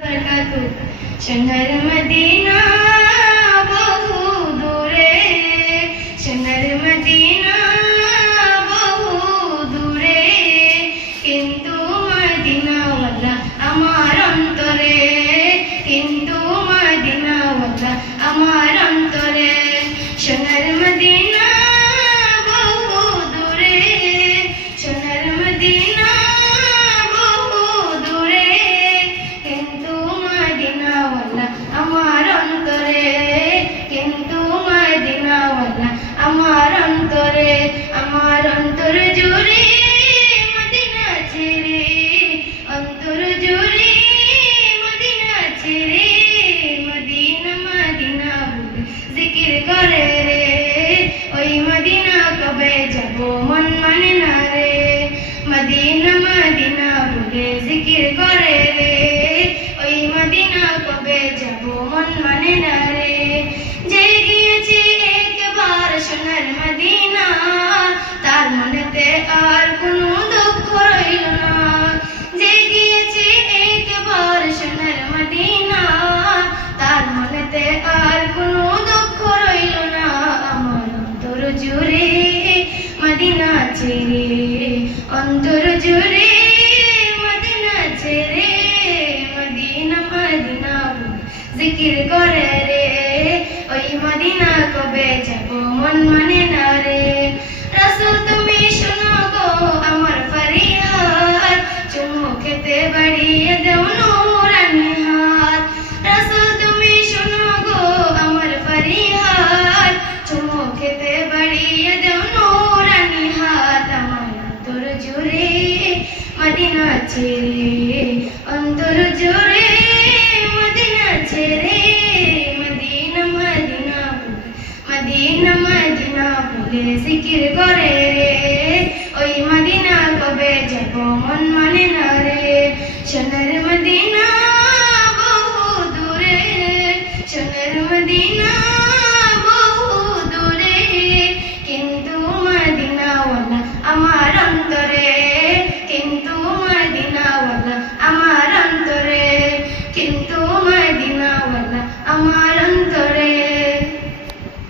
शहर मदीना बहु दूरे, शहर मदीना बहु दूरे, किन्तु मदीनावाला आमार अंतरे, किन्तु मदीनावाला आमार अंतरे। शहर मदीना बहु दूरे, शहर मदीना बहु दूरे, किन्तु मदीनावाला आमार अंतरे, किन्तु मदीनावाला आमार अंतरे। आमार अंतर जुड़े मदीना छेड़े, अंतर जुड़े मदीना छेड़े, मदीना मदीना बोले जिकिर करे रे, ओई मदीना कबे जाबो मन माने ना रे। मदीना मदीना बोले जिकिर करे रे, ओई मदीना कबे जाबो मन माने ना रे। যে গিয়েছে একবার সোনার মদিনা, তার মনেতে আর কোনো দুঃখ রইল না। যে গিয়েছে একবার সোনার মদিনা, তার মনেতে আর কোনো দুঃখ রইল না। আমার অন্তর জুড়ে মদিনা ছেড়ে, অন্তর জুড়ে মদিনা ছেড়ে, মদিনা মদিনা বলে জিকির করে রে, ওই মদিনা কবে যাবো মন মানে না রে। রাসূল তুমি শোনো গো আমার ফরিয়াদ, চুমু খেতে বাড়িয়ে দেও নূরানি হাত। রাসূল তুমি শোনো গো আমার ফরিয়াদ, চুমু খেতে বাড়িয়ে দেও নূরানি হাত। আমার অন্তর জুড়ে মদিনা ছেড়ে, অন্তর জুড়ে মদিনা ছেড়ে, মদিনা মদিনা বলে জিকির করে রে, ওই মদিনা কবে যাব মন মানে না রে। সোনার মদিনা বহু দূরে, সোনার মদিনা